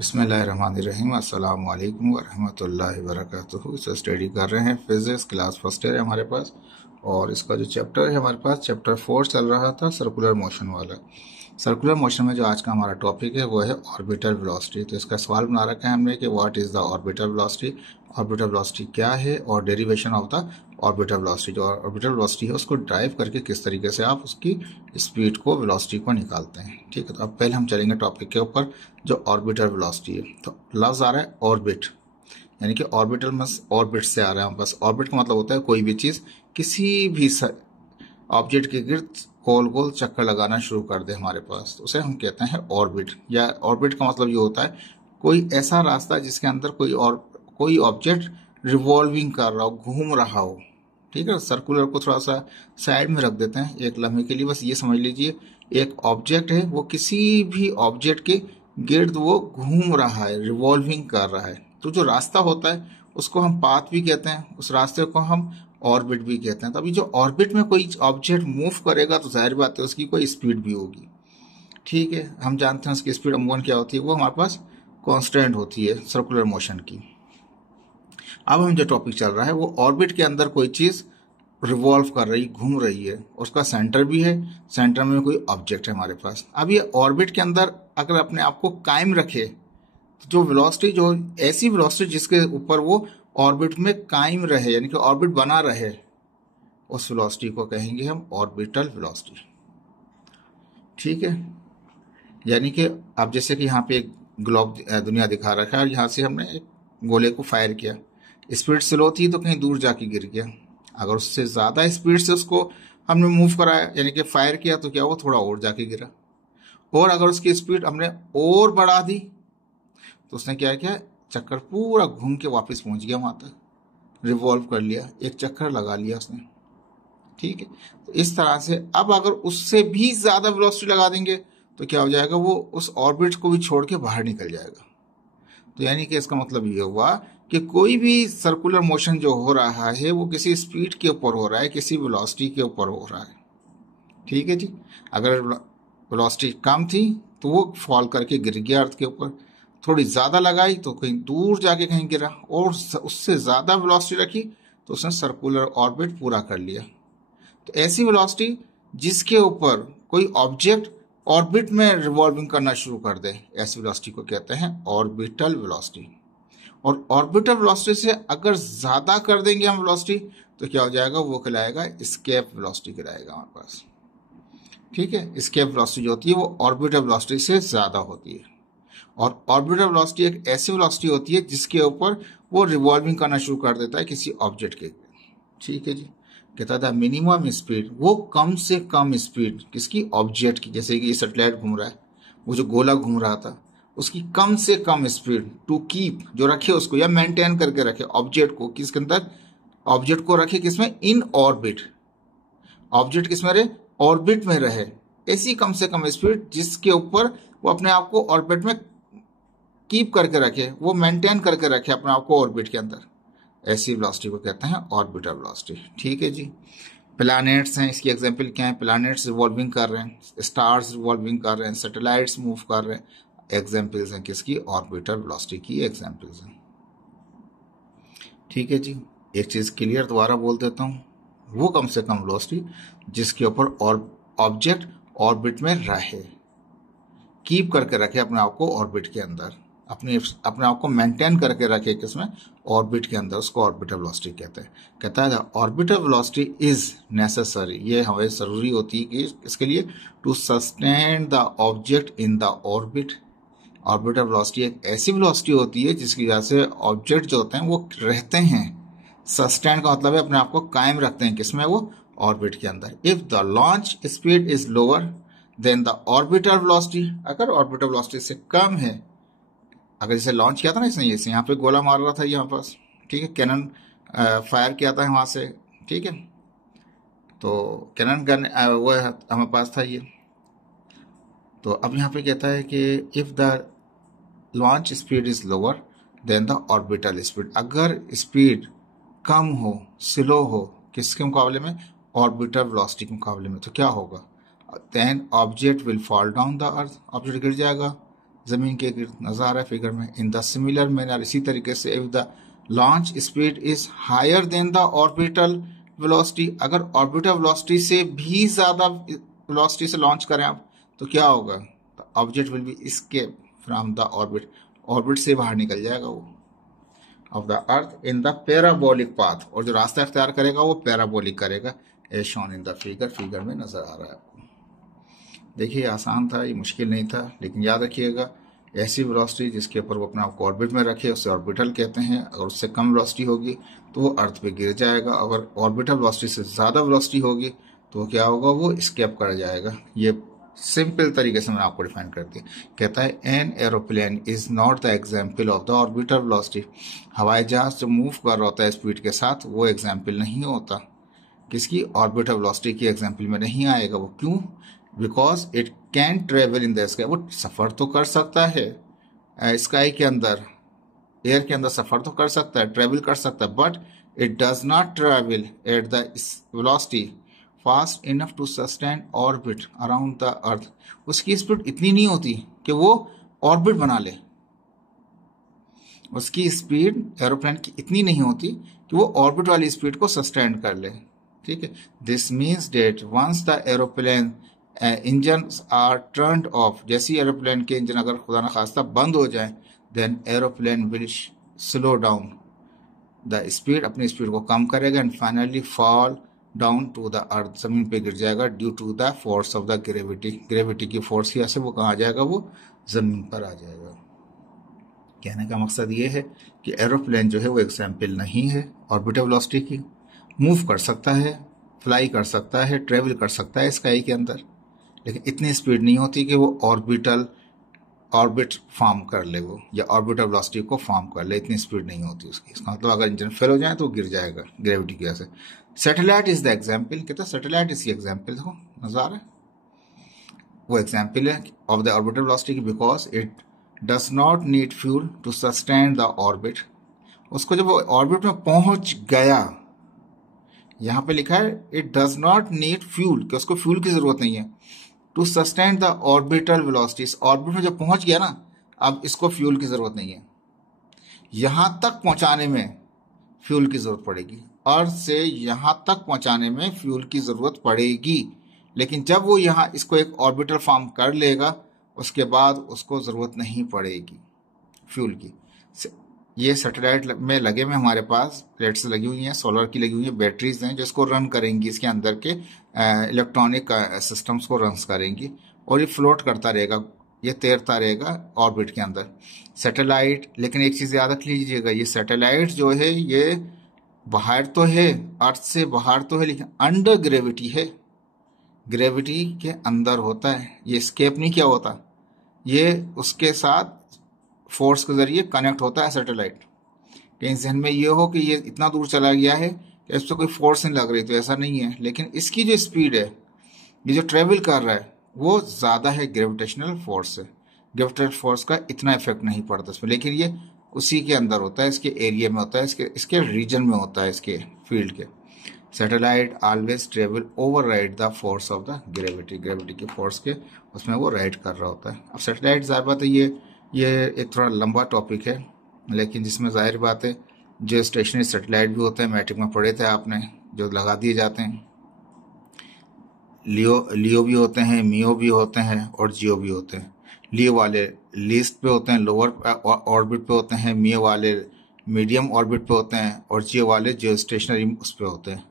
बिस्मिल्लाहिर्रहमानिर्रहीम अस्सलाम वालेकुम वरहमतुल्लाहि वबरकातुहू। इसे स्टडी कर रहे हैं फिजिक्स क्लास फर्स्ट ईयर है हमारे पास। और इसका जो चैप्टर है हमारे पास चैप्टर 4 चल रहा था, सर्कुलर मोशन वाला। सर्कुलर मोशन में जो आज का हमारा टॉपिक है वो है ऑर्बिटल वेलोसिटी। तो इसका सवाल बना रखा है हमने कि what is the orbital velocity, orbital velocity क्या है और derivation of the orbital velocity. जो ऑर्बिटल वेलोसिटी है उसको ड्राइव करके किस तरीके से आप उसकी स्पीड को वेलोसिटी को निकालते हैं। ठीक है, तो अब पहले हम चलेंगे टॉपिक के ऊपर जो ऑर्बिटल वेलोसिटी है। तो लफ्ज आ रहा है ऑर्बिट, यानी कि ऑर्बिटल में ऑर्बिट से आ रहा है। बस ऑर्बिट का मतलब होता है कोई भी चीज़ किसी भी ऑब्जेक्ट के गिर्द गोल गोल चक्कर लगाना शुरू कर दे हमारे पास, तो उसे हम कहते हैं ऑर्बिट। या ऑर्बिट का मतलब ये होता है कोई ऐसा रास्ता जिसके अंदर कोई ऑब्जेक्ट रिवॉल्विंग कर रहा हो, घूम रहा हो। ठीक है, सर्कुलर को थोड़ा सा साइड में रख देते हैं एक लम्हे के लिए। बस ये समझ लीजिए एक ऑब्जेक्ट है, वो किसी भी ऑब्जेक्ट के गिर्द वो घूम रहा है, रिवॉल्विंग कर रहा है। तो जो रास्ता होता है उसको हम पाथ भी कहते हैं, उस रास्ते को हम ऑर्बिट भी कहते हैं। तो अभी जो ऑर्बिट में कोई ऑब्जेक्ट मूव करेगा तो जाहिर बात है उसकी कोई स्पीड भी होगी। ठीक है, हम जानते हैं उसकी स्पीड अमूमन क्या होती है, वो हमारे पास कांस्टेंट होती है सर्कुलर मोशन की। अब हम जो टॉपिक चल रहा है वो ऑर्बिट के अंदर कोई चीज रिवॉल्व कर रही, घूम रही है, उसका सेंटर भी है, सेंटर में कोई ऑब्जेक्ट है हमारे पास। अब ये ऑर्बिट के अंदर अगर अपने आप को कायम रखे तो जो वेलोसिटी, जो ऐसी वेलोसिटी जिसके ऊपर वो ऑर्बिट में कायम रहे, यानी कि ऑर्बिट बना रहे, उस वेलोसिटी को कहेंगे हम ऑर्बिटल वेलोसिटी। ठीक है, यानी कि अब जैसे कि यहाँ पे एक ग्लोब दुनिया दिखा रखा है और यहाँ से हमने एक गोले को फायर किया, स्पीड स्लो थी तो कहीं दूर जाके गिर गया। अगर उससे ज्यादा स्पीड से उसको हमने मूव कराया, यानी कि फायर किया, तो क्या वो थोड़ा और जाके गिरा। और अगर उसकी स्पीड हमने और बढ़ा दी तो उसने क्या किया, चक्कर पूरा घूम के वापस पहुंच गया वहां तक, रिवॉल्व कर लिया, एक चक्कर लगा लिया उसने। ठीक है, तो इस तरह से अब अगर उससे भी ज्यादा वेलोसिटी लगा देंगे तो क्या हो जाएगा, वो उस ऑर्बिट को भी छोड़ के बाहर निकल जाएगा। तो यानी कि इसका मतलब ये हुआ कि कोई भी सर्कुलर मोशन जो हो रहा है वो किसी स्पीड के ऊपर हो रहा है, किसी वेलोसिटी के ऊपर हो रहा है। ठीक है जी, अगर वेलोसिटी कम थी तो वो फॉल करके गिर गया अर्थ के ऊपर, थोड़ी ज्यादा लगाई तो कहीं दूर जाके कहीं गिरा, और उससे ज्यादा वेलोसिटी रखी तो उसने सर्कुलर ऑर्बिट पूरा कर लिया। तो ऐसी वेलोसिटी जिसके ऊपर कोई ऑब्जेक्ट ऑर्बिट में रिवॉल्विंग करना शुरू कर दे, ऐसी वेलोसिटी को कहते हैं ऑर्बिटल वेलोसिटी। और ऑर्बिटल वेलोसिटी से अगर ज्यादा कर देंगे हम वेलोसिटी तो क्या हो जाएगा, वो कहलाएगा एस्केप वेलोसिटी कहलाएगा हमारे पास। ठीक है, एस्केप वेलोसिटी जो होती है वो ऑर्बिटल वेलोसिटी से ज्यादा होती है। और ऑर्बिटल वेलोसिटी एक ऐसी वेलोसिटी होती है जिसके ऊपर वो रिवॉल्विंग करना शुरू कर देता है किसी ऑब्जेक्ट के। ठीक है जी, कहता था मिनिमम स्पीड, वो कम से कम स्पीड किसकी, ऑब्जेक्ट की। जैसे कि सैटेलाइट घूम रहा है, वो जो गोला घूम रहा था उसकी कम से कम स्पीड टू कीप, जो रखे उसको या मेंटेन करके रखे ऑब्जेक्ट को, किसके अंदर, ऑब्जेक्ट को रखे किसमें, इन ऑर्बिट। ऑब्जेक्ट किसमें रहे, ऑर्बिट में रहे। ऐसी कम से कम स्पीड जिसके ऊपर वो अपने आप को ऑर्बिट में कीप करके रखे, वो मेंटेन करके रखे अपने आप को ऑर्बिट के अंदर, ऐसी वेलोसिटी को कहते हैं ऑर्बिटल वेलोसिटी। ठीक है जी, प्लैनेट्स हैं, इसकी एग्जांपल क्या है, प्लैनेट्स रिवॉल्विंग कर रहे हैं, स्टार्स रिवॉल्विंग कर रहे हैं, सैटेलाइट्स मूव कर रहे हैं, एग्जांपल्स हैं किसकी, ऑर्बिटल वेलोसिटी की एग्जांपल्स हैं। ठीक है जी, एक चीज क्लियर दोबारा बोल देता हूँ, वो कम से कम वेलोसिटी जिसके ऊपर ऑब्जेक्ट ऑर्बिट में रहे, कीप करके रखे अपने आप को ऑर्बिट के अंदर, अपने आप को मेंटेन करके रखे किसमें, ऑर्बिट के अंदर, उसको ऑर्बिटल वेलोसिटी कहते हैं। कहता है ऑर्बिटल वेलोसिटी इज नेसेसरी, ये हमें जरूरी होती है कि इसके लिए, to sustain the object in the orbit. Orbital velocity एक ऐसी वेलोसिटी होती है जिसकी वजह से ऑब्जेक्ट जो होते हैं वो रहते हैं, सस्टेन का मतलब है अपने आप को कायम रखते हैं, किसमें, वो ऑर्बिट के अंदर। If the launch speed is lower than the orbital velocity, अगर ऑर्बिटल वेलोसिटी से कम है, अगर जैसे लॉन्च किया था ना इसने, जैसे यहाँ पे गोला मार रहा था यहाँ पास, ठीक है, कैनन फायर किया था वहां से, ठीक है, तो कैनन गन वो हमारे पास था ये। तो अब यहाँ पे कहता है कि if the launch speed is lower than the orbital speed, अगर स्पीड कम हो, स्लो हो, किसके मुकाबले में, ऑर्बिटल वेलोसिटी के मुकाबले में, तो क्या होगा, then object will fall down the earth, object गिर जाएगा जमीन के गिर्द नजर आ रहा है फिगर में। इन द सिमिलर मैनर, इसी तरीके से if the launch speed is higher than the orbital velocity, अगर ऑर्बिटल वेलोसिटी से भी ज्यादा वेलोसिटी से लॉन्च करें आप तो क्या होगा, the object will be escape from the orbit, orbit से बाहर निकल जाएगा वो off the earth in the parabolic path, और जो रास्ता इख्तियार करेगा वो पैराबोलिक करेगा, as shown in the figure, figure में नजर आ रहा है आपको। देखिए आसान था, ये मुश्किल नहीं था, लेकिन याद रखिएगा ऐसी वेलोसिटी जिसके ऊपर वो अपने आप को ऑर्बिट में रखे उसे ऑर्बिटल कहते हैं। अगर उससे कम वेलोसिटी होगी तो वो अर्थ पे गिर जाएगा, अगर ऑर्बिटल वेलोसिटी से ज़्यादा वेलोसिटी होगी तो क्या होगा, वो स्केप कर जाएगा। ये सिंपल तरीके से मैंने आपको डिफाइन कर दिया। कहता है an aeroplane is not the example of the orbital velocity, हवाई जहाज जो मूव कर रहा होता है स्पीड के साथ वो एग्जाम्पल नहीं होता, किसकी, ऑर्बिटल वेलोसिटी की एग्जाम्पल में नहीं आएगा वो। क्यों, because it can travel in the sky, वो सफर तो कर सकता है स्काई के अंदर, एयर के अंदर सफर तो कर सकता है, ट्रेवल कर सकता है, but it does not travel at the velocity fast enough to sustain orbit around the earth. उसकी स्पीड इतनी नहीं होती कि वो ऑर्बिट बना ले, उसकी स्पीड एरोप्लेन की इतनी नहीं होती कि वो ऑर्बिट वाली स्पीड को सस्टेन कर ले। ठीक है, this means that once the aeroplane engine are turned off, जैसी एरोप्लेन के इंजन अगर खुदा न खास्ता बंद हो जाए, then aeroplane will slow down the speed, अपनी स्पीड को कम करेगा, and finally fall down to the earth, जमीन पे गिर जाएगा, due to the force of the gravity, gravity की फोर्स की वजह से वो कहाँ आ जाएगा, वो जमीन पर आ जाएगा। कहने का मकसद ये है कि एरोप्लेन जो है वो एग्जाम्पल नहीं है ऑर्बिटल वेलोसिटी की, मूव कर सकता है, फ्लाई कर सकता है, ट्रेवल कर सकता है स्काई के अंदर, लेकिन इतनी स्पीड नहीं होती कि वो ऑर्बिट फॉर्म कर ले वो, या ऑर्बिटल वेलोसिटी को फॉर्म कर ले, इतनी स्पीड नहीं होती उसकी। इसका मतलब अगर इंजन फेल हो जाए तो गिर जाएगा ग्रेविटी की वजह से। सैटेलाइट इज द एग्जाम्पल, कहता है सैटेलाइट इसकी एग्जाम्पल, देखो नजर आ रहा है, वो एग्जाम्पल है ऑफ द ऑर्बिटल वेलोसिटी की, because it does not need fuel to sustain the orbit. उसको जब वो ऑर्बिट में पहुंच गया, यहां पे लिखा है it does not need fuel, कि उसको फ्यूल की जरूरत नहीं है, to sustain the orbital velocity, orbit में जब पहुंच गया ना, अब इसको फ्यूल की जरूरत नहीं है, यहां तक पहुंचाने में फ्यूल की जरूरत पड़ेगी, अर्थ से यहां तक पहुंचाने में फ्यूल की जरूरत पड़ेगी, लेकिन जब वो यहां इसको एक ऑर्बिटल फॉर्म कर लेगा उसके बाद उसको जरूरत नहीं पड़ेगी फ्यूल की। ये सैटेलाइट में लगे हुए हमारे पास प्लेट्स लगी हुई हैं, सोलर की लगी हुई हैं, बैटरीज हैं जिसको रन करेंगी, इसके अंदर के इलेक्ट्रॉनिक सिस्टम्स को रन करेंगी, और ये फ्लोट करता रहेगा, ये तैरता रहेगा ऑर्बिट के अंदर सैटेलाइट। लेकिन एक चीज याद रख लीजिएगा, ये सैटेलाइट जो है ये बाहर तो है, अर्थ से बाहर तो है, लेकिन अंडर ग्रेविटी है, ग्रेविटी के अंदर होता है, ये स्केप नहीं किया होता, ये उसके साथ फोर्स के जरिए कनेक्ट होता है सैटेलाइट। कहीं जहन में ये हो कि ये इतना दूर चला गया है कि इस पर कोई फोर्स नहीं लग रही, तो ऐसा नहीं है, लेकिन इसकी जो स्पीड है, ये जो ट्रेवल कर रहा है वो ज़्यादा है ग्रेविटेशनल फोर्स से, ग्रेविटेशनल फोर्स का इतना इफेक्ट नहीं पड़ता इसमें, लेकिन ये उसी के अंदर होता है, इसके एरिया में होता है, इसके रीजन में होता है, इसके फील्ड के। Satellite always travel over ride the force of the gravity, gravity की फोर्स के उसमें वो राइड कर रहा होता है। अब सैटेलाइट ज़ाहिर बात है ये एक थोड़ा लंबा टॉपिक है, लेकिन जिसमें जाहिर बात है जो स्टेशनरी सैटेलाइट भी होते हैं, मैट्रिक में पढ़े थे आपने, जो लगा दिए जाते हैं, लियो भी होते हैं, मियो भी होते हैं, और जियो भी होते हैं। लियो वाले लीस्ट पे होते हैं, लोअर ऑर्बिट पे होते हैं, मियो वाले मीडियम ऑर्बिट पे होते हैं, और जियो वाले जो स्टेशनरी उस पे होते हैं,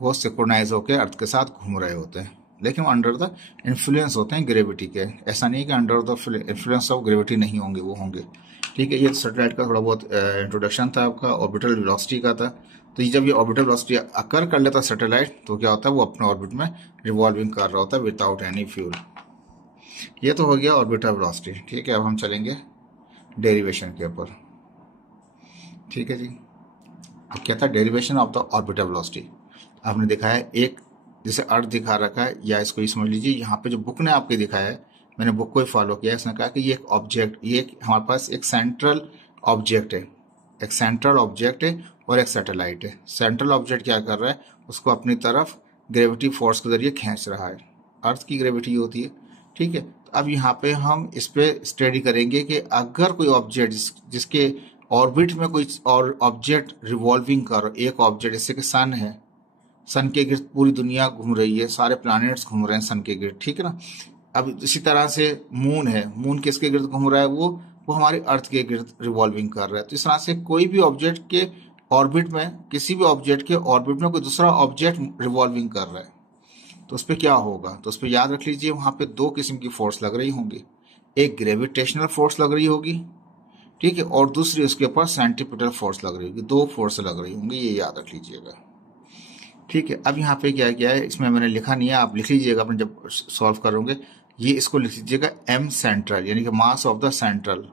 वो सिंक्रोनाइज होकर अर्थ के साथ घूम रहे होते हैं, लेकिन वो अंडर द इन्फ्लुएंस होते हैं ग्रेविटी के। ऐसा नहीं कि under the influence of gravity नहीं होंगे, वो होंगे। ठीक है, ये सैटेलाइट का थोड़ा बहुत इंट्रोडक्शन था आपका, ऑर्बिटल वेलोसिटी का था। तो ये जब ये ऑर्बिटल वेलोसिटी अकर कर लेता सैटेलाइट तो क्या होता है, वो अपने ऑर्बिट में रिवॉल्विंग कर रहा होता है विदाउट एनी फ्यूल। ये तो हो गया ऑर्बिटल वेलोसिटी। ठीक है, अब हम चलेंगे डेरिवेशन के ऊपर। ठीक है जी, अब क्या था, derivation of the orbital velocity. आपने दिखाया एक जैसे अर्थ दिखा रखा है, या इसको ये समझ लीजिए, यहाँ पे जो बुक ने आपके दिखाया है, मैंने बुक को ही फॉलो किया, इसने कहा कि ये एक ऑब्जेक्ट, ये हमारे पास एक सेंट्रल ऑब्जेक्ट है, एक सेंट्रल ऑब्जेक्ट है और एक सैटेलाइट है। सेंट्रल ऑब्जेक्ट क्या कर रहा है, उसको अपनी तरफ ग्रेविटी फोर्स के जरिए खींच रहा है, अर्थ की ग्रेविटी होती है। ठीक है, तो अब यहाँ पे हम इस पे स्टडी करेंगे कि अगर कोई ऑब्जेक्ट जिसके ऑर्बिट में कोई और ऑब्जेक्ट रिवॉल्विंग कर, एक ऑब्जेक्ट जैसे कि सन है, सन के गिर्द पूरी दुनिया घूम रही है, सारे प्लैनेट्स घूम रहे हैं सन के गिर्द, ठीक है ना। अब इसी तरह से मून है, मून किसके गिर्द घूम रहा है, वो हमारे अर्थ के गिर्द रिवॉल्विंग कर रहा है। तो इस तरह से कोई भी ऑब्जेक्ट के ऑर्बिट में, किसी भी ऑब्जेक्ट के ऑर्बिट में कोई दूसरा ऑब्जेक्ट रिवॉल्विंग कर रहा है, तो उस पर क्या होगा, तो उस पर याद रख लीजिए वहां पे दो किस्म की फोर्स लग रही होंगी। एक ग्रेविटेशनल फोर्स लग रही होगी, ठीक है, और दूसरी उसके ऊपर सेंट्रीपिटल फोर्स लग रही होगी। दो फोर्स लग रही होंगी, ये याद रख लीजिएगा, ठीक है। अब यहाँ पे क्या क्या है, इसमें मैंने लिखा नहीं है, आप लिख लीजिएगा अपने जब सॉल्व करोगे। ये इसको लिख लीजिएगा एम सेंट्रल, यानी कि मास ऑफ द सेंट्रल।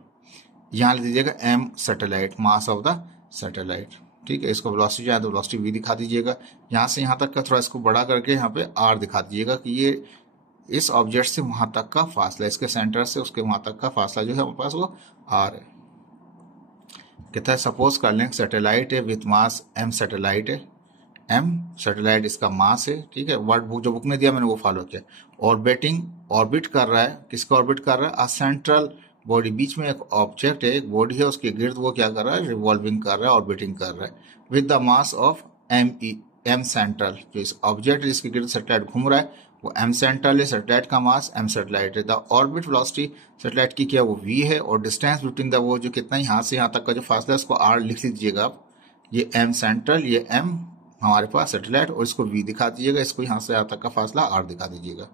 यहाँ लिख दीजिएगा M satellite, mass of the satellite, ठीक है। इसको वेलोसिटी चाहे तो वेलोसिटी वी दिखा दीजिएगा। यहाँ से यहाँ तक का थोड़ा इसको बड़ा करके यहाँ पे आर दिखा दीजिएगा कि ये इस ऑब्जेक्ट से वहां तक का फासला, इसके सेंटर से उसके वहां तक का फासला जो है हमारे पास वो आर है। कहता है सपोज कर लें सैटेलाइट है विथ मास एम सैटेलाइट है, एम सैटेलाइट इसका मास है, ठीक है। वर्ड बुक जो बुक ने दिया मैंने वो फॉलो किया। ऑर्बिटिंग, ऑर्बिट कर रहा है, किसका ऑर्बिट कर रहा है, सेंट्रल बॉडी, बीच में एक ऑब्जेक्ट है, एक बॉडी है, उसके गिर्द वो क्या कर रहा है, रिवॉल्विंग कर रहा है, ऑर्बिटिंग कर रहा है with the mass of M central. जो इस ऑब्जेक्ट जिसके गिर्द सैटेलाइट घूम रहा है वो एम सेंट्रल है, सैटेलाइट का मास एम सैटेलाइट है। द ऑर्बिट वेलोसिटी सैटेलाइट की क्या, वो वी है, और डिस्टेंस बिटवीन द, वो जो कितना यहाँ से यहाँ तक का जो फासला है उसको आर लिख लीजिएगा आप। ये एम सेंट्रल, ये एम हमारे पास सैटेलाइट, और इसको वी दिखा दीजिएगा, इसको यहाँ से यहाँ तक का फासला आर दिखा दीजिएगा।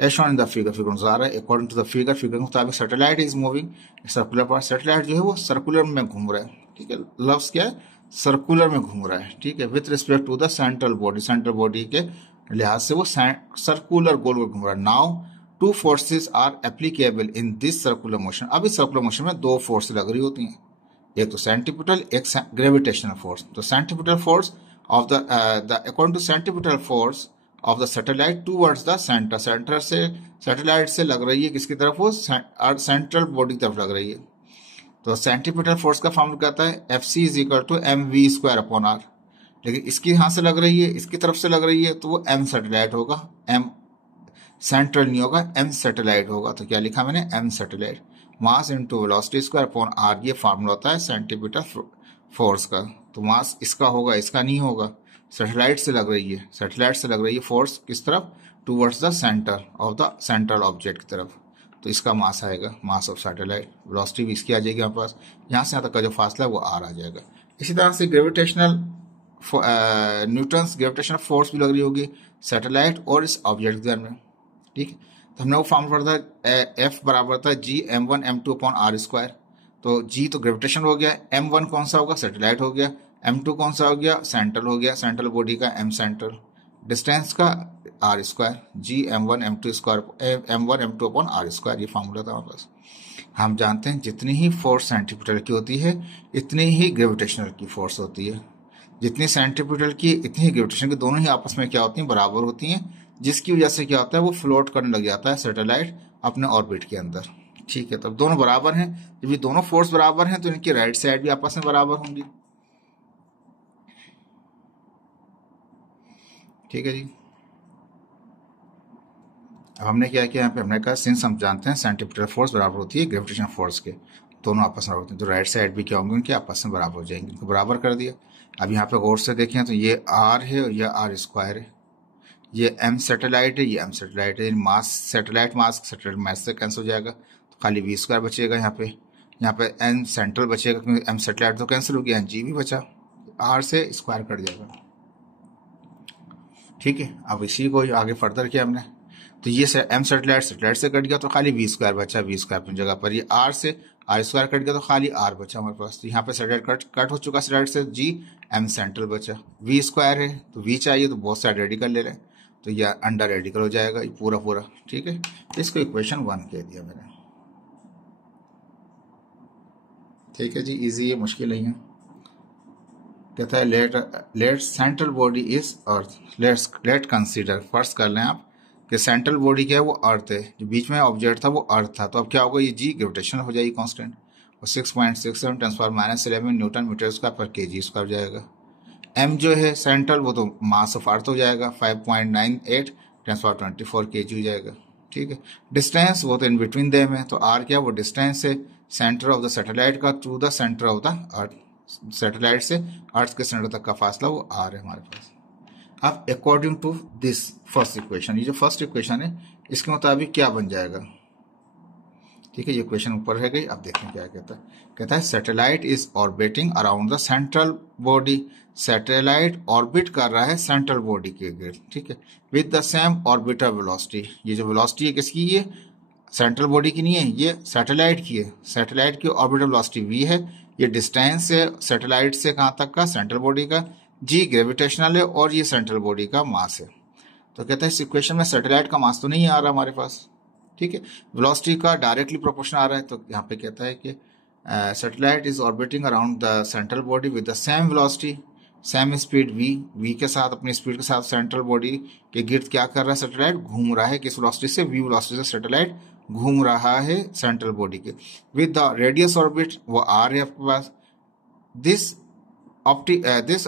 As shown in the figure, figure अनुसार है according to the figure, figure के मुताबिक satellite is moving circular path, satellite जो है वो सर्कुलर में घूम रहा है, ठीक है। लफ्ज क्या है, सर्कुलर में घूम रहा है, ठीक है, with respect to the central body, central body के लिहाज से वो सर्कुलर गोल में घूम रहा है। Now two forces are applicable in this circular motion. अब इस सर्कुलर मोशन में दो फोर्स लग रही होती हैं, एक तो सेंट्रीपिटल, एक ग्रेविटेशनल फोर्स। तो centripetal force of the according to centripetal force of the satellite towards the centre, centre से सैटेलाइट से लग रही है किसकी तरफ, वो सेंट्रल बॉडी की तरफ लग रही है। तो सेंट्रीपिटल फोर्स का फॉर्मूला कहता है F C is equal to M V square upon R. लेकिन इसकी यहां से लग रही है, इसकी तरफ से लग रही है, तो वो एम सैटेलाइट होगा, एम सेंट्रल नहीं होगा, एम सैटेलाइट होगा। तो क्या लिखा मैंने, M satellite, mass into velocity square upon R, ये फॉर्मूला होता है सेंट्रीपिटल फोर्स का। तो मास इसका होगा, इसका नहीं होगा, सैटेलाइट से लग रही है, सैटेलाइट से लग रही है फोर्स किस तरफ, towards the centre of the central object की तरफ, तो इसका मास आएगा, मास ऑफ सैटेलाइट। वेलोसिटी भी इसकी आ जाएगी हमारे पास, यहाँ से यहाँ तक का जो फासला है वो आर आ जाएगा। इसी तरह से ग्रेविटेशनल न्यूटन्स ग्रेविटेशनल फोर्स भी लग रही होगी सैटेलाइट और इस ऑब्जेक्ट के में, ठीक है। तो हमने वो फॉर्मूला पढ़ा था, एफ बराबर था G M one M two upon R square. तो जी तो ग्रेविटेशन हो गया, एम वन कौन सा होगा, सैटेलाइट हो गया, एम टू कौन सा हो गया, सेंट्रल हो गया, सेंट्रल बॉडी का एम सेंट्रल, डिस्टेंस का R square, G M one M two square, M one M two upon R square, ये फॉर्मूला था हमारे पास। हम जानते हैं जितनी ही फोर्स सेंट्रीपिटल की होती है इतनी ही ग्रेविटेशनल की फोर्स होती है, जितनी सेंट्रीपिटल की इतनी ही ग्रेविटेशन की, दोनों ही आपस में क्या होती हैं, बराबर होती हैं, जिसकी वजह से क्या होता है, वो फ्लोट करने लग जाता है सैटेलाइट अपने ऑर्बिट के अंदर, ठीक है। तब दोनों बराबर हैं, जब ये दोनों फोर्स बराबर हैं तो इनकी राइट साइड भी आपस में बराबर होंगी, ठीक है जी। अब हमने क्या किया, यहाँ पे हमने कहा सिंस हम जानते हैं सेंट्रीपिटल फोर्स बराबर होती है ग्रेविटेशन फोर्स के, दोनों आपस में बराबर होते हैं, तो राइट साइड भी क्या होंगे, उनके आपस में बराबर हो जाएंगे, इनको बराबर कर दिया। अब यहाँ पे गौर से देखें तो ये आर है और यह आर स्क्वायर है, ये एम सैटेलाइट है, ये एम सैटेलाइट है, मास सैटेलाइट मास सैटेलाइट मास से कैंसिल हो जाएगा, तो खाली वी स्क्वायर बचेगा। यहाँ पे एम सेंट्रल बचेगा क्योंकि एम सैटेलाइट तो कैंसिल हो गया, जी भी बचा, आर से स्क्वायर कट जाएगा, ठीक है। अब इसी को आगे फर्दर किया हमने, तो ये एम सैटेलाइट सैटेलाइट से कट गया तो खाली वी स्क्वायर बचा, वी स्क्वायर अपनी जगह पर, ये आर से आर स्क्वायर कट गया तो खाली आर बचा हमारे पास। तो यहाँ पे सैटेलाइट कट हो चुका सैटेलाइट से, जी एम सेंट्रल बचा, वी स्क्वायर है तो वी चाहिए तो बहुत साइड रेडिकल ले लें, तो यह अंडर रेडिकल हो जाएगा ये पूरा पूरा, ठीक है। इसको इक्वेशन 1 कह दिया मैंने, ठीक है जी, इजी है, मुश्किल नहीं है। कहता है let central body is earth, let consider, फर्ज कर लें आप कि सेंट्रल बॉडी क्या है, वो अर्थ है, जो बीच में ऑब्जेक्ट था वो अर्थ था, तो अब क्या होगा, ये जी ग्रेविटेशन हो जाएगी कांस्टेंट, और 6.67 10⁻11 न्यूटन मीटर स्क्वायर पर केजी स्क्वायर जाएगा। एम जो है सेंट्रल वो तो मास ऑफ अर्थ हो जाएगा, 5.98 10⁻24 केजी हो जाएगा, ठीक है। डिस्टेंस वो तो इन बिटवीन देम है, तो आर क्या, वो डिस्टेंस है सेंटर ऑफ द सैटेलाइट का to the centre of the earth. Satellite से अर्थ के सेंटर तक का फासला वो आर है हमारे पास। अब according to this first equation, ये जो फर्स्ट इक्वेशन है इसके मुताबिक क्या बन जाएगा, ठीक है। ये क्वेश्चन ऊपर है गई। अब देखें क्या कहता है satellite is orbiting around the central body. Satellite orbit कर रहा है सेंट्रल बॉडी के गिर्द, ठीक है, with the same orbiter velocity. ये जो वेलोसिटी है किसकी, ये सेंट्रल बॉडी की नहीं है, ये सैटेलाइट की है। सैटेलाइट की ऑर्बिटर वेलोसिटी वी है। ये डिस्टेंस है सैटेलाइट से कहां तक का, सेंट्रल बॉडी का। जी ग्रेविटेशनल है और ये सेंट्रल बॉडी का मास है। तो कहता है इस इक्वेशन में सैटेलाइट का मास तो नहीं आ रहा हमारे पास, ठीक है, वेलोसिटी का डायरेक्टली प्रोपोर्शन आ रहा है। तो यहाँ पे कहता है कि satellite is orbiting around the central body with the same velocity, same speed V के साथ, अपनी स्पीड के साथ सेंट्रल बॉडी के गिर्द क्या कर रहा है, सैटेलाइट घूम रहा है। किस वेलोसिटी से, वी वेलोसिटी से सैटेलाइट घूम रहा है सेंट्रल बॉडी के। विद द रेडियस ऑर्बिट, वो आर है आपके पास। This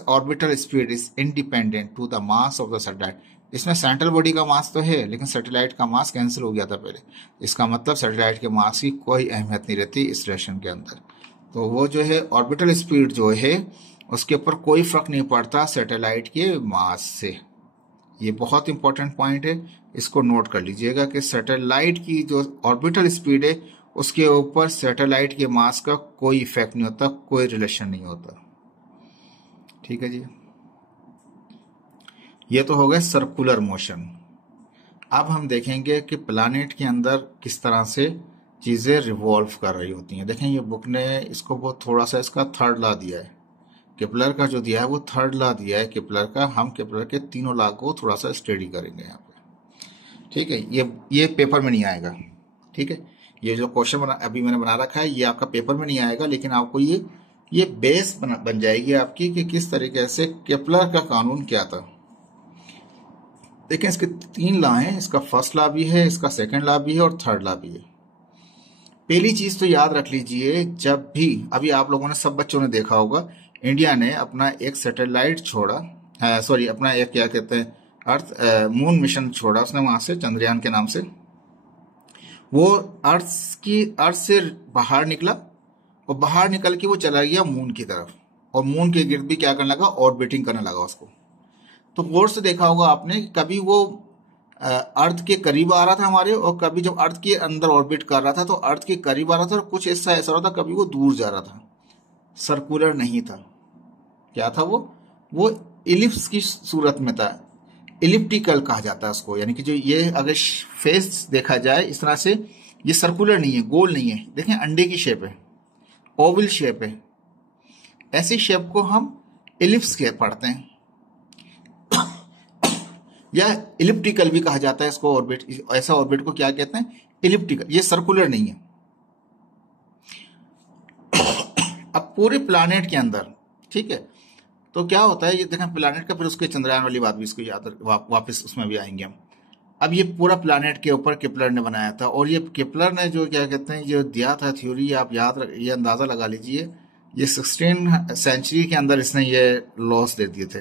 orbital speed is independent to the mass of the satellite. इसमें सेंट्रल बॉडी का मास तो है लेकिन सैटेलाइट का मास कैंसिल हो गया था पहले। इसका मतलब सैटेलाइट के मास की कोई अहमियत नहीं रहती इस रिलेशन के अंदर। तो वो जो है ऑर्बिटल स्पीड जो है उसके ऊपर कोई फर्क नहीं पड़ता सैटेलाइट के मास से। ये बहुत इंपॉर्टेंट पॉइंट है, इसको नोट कर लीजिएगा कि सैटेलाइट की जो ऑर्बिटल स्पीड है उसके ऊपर सैटेलाइट के मास का कोई इफेक्ट नहीं होता, कोई रिलेशन नहीं होता, ठीक है जी। ये तो हो गया सर्कुलर मोशन। अब हम देखेंगे कि प्लैनेट के अंदर किस तरह से चीजें रिवॉल्व कर रही होती हैं। देखें ये बुक ने इसको बहुत थोड़ा सा इसका थर्ड लॉ दिया है, केपलर का जो दिया है वो थर्ड लॉ दिया है केपलर का। हम केपलर के तीनों लॉ को थोड़ा सा स्टडी करेंगे यहाँ पे, ठीक है। ये पेपर में नहीं आएगा, ठीक है। ये जो क्वेश्चन अभी मैंने बना रखा है ये आपका पेपर में नहीं आएगा, लेकिन आपको ये बेस बन जाएगी आपकी कि किस तरीके से केपलर का कानून क्या था। देखिए इसके तीन लॉ हैं, इसका फर्स्ट लॉ भी है, इसका सेकंड लॉ भी है और थर्ड लॉ भी है। पहली चीज तो याद रख लीजिए, जब भी अभी आप लोगों ने, सब बच्चों ने देखा होगा, इंडिया ने अपना एक सैटेलाइट छोड़ा, अपना एक क्या कहते हैं अर्थ मून मिशन छोड़ा उसने वहां से, चंद्रयान के नाम से। वो अर्थ से बाहर निकला और बाहर निकल के वो चला गया मून की तरफ, और मून के गिर्द भी क्या करने लगा, ऑर्बिटिंग करने लगा उसको। तो गौर से देखा होगा आपने, कभी वो अर्थ के करीब आ रहा था हमारे, और कभी जब अर्थ के अंदर ऑर्बिट कर रहा था तो अर्थ के करीब आ रहा था, और कुछ ऐसा हो रहा था कभी वो दूर जा रहा था, सर्कुलर नहीं था। क्या था वो इलिप्स की सूरत में था, इलिप्टिकल कहा जाता है उसको। यानी कि जो ये अगर फेस देखा जाए इस तरह से, ये सर्कुलर नहीं है, गोल नहीं है। देखें अंडे की शेप है, ओवल शेप है, ऐसी शेप को हम इलिप्स के पढ़ते हैं या इलिप्टिकल भी कहा जाता है इसको। ऑर्बिट, ऐसा ऑर्बिट को क्या कहते हैं, इलिप्टिकल। ये सर्कुलर नहीं है। अब पूरे प्लैनेट के अंदर, ठीक है, तो क्या होता है, ये देखें प्लैनेट का, फिर उसके चंद्रयान वाली बात भी इसको याद, वापस उसमें भी आएंगे हम। अब ये पूरा प्लैनेट के ऊपर केपलर ने बनाया था, और ये केपलर ने जो क्या कहते हैं जो दिया था थ्योरी, आप ये अंदाजा लगा लीजिए, ये 16वीं सेंचुरी के अंदर इसने ये लॉस दे दिए थे,